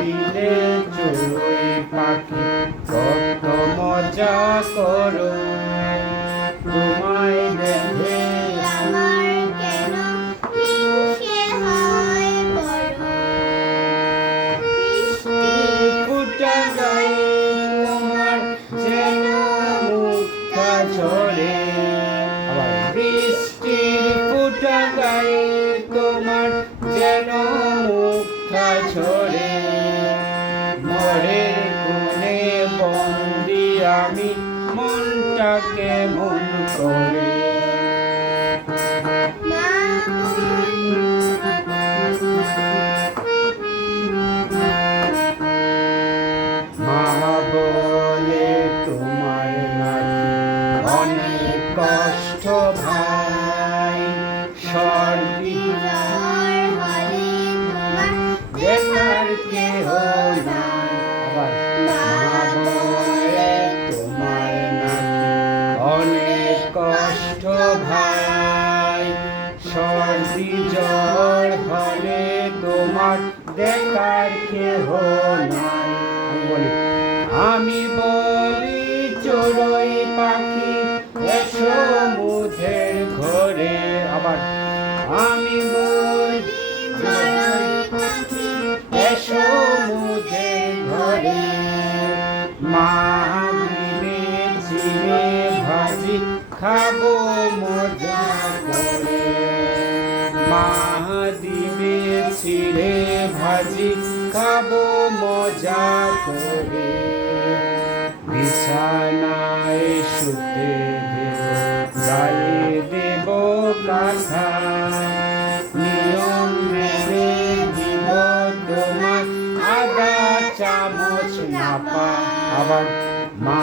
দিলে চড়ুই পাখি কত মজা করো। মন করে? কষ্ট ভাই, সর্দি জ্বর হলে তোমার দেখার কেহ নাই। আমি বলি চড়ুই পাখি, এসো মুধের ঘরে। আবার, আমি বলি এসো মুধের ঘরে। মা খাব মজা করে। মা দিবে ছিঁড়ে ভাজি খাব মজা করে। বিছানায় শুতে দেব গায়ে দেব কাঁথা নিয়ম মেনে দিব তোমার আদা চামচ নাপা। আবার মা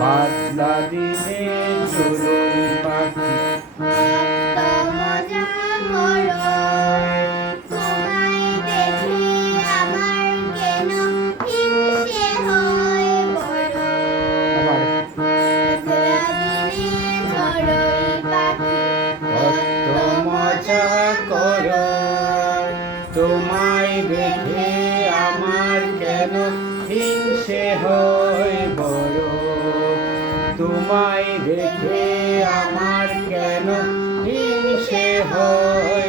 পাতলা দিনে চড়ুই পাখি তোমায় দেখে আমার কেন হিংসে হয় তোমায় দেখে আমার কেন হিংসে হয়?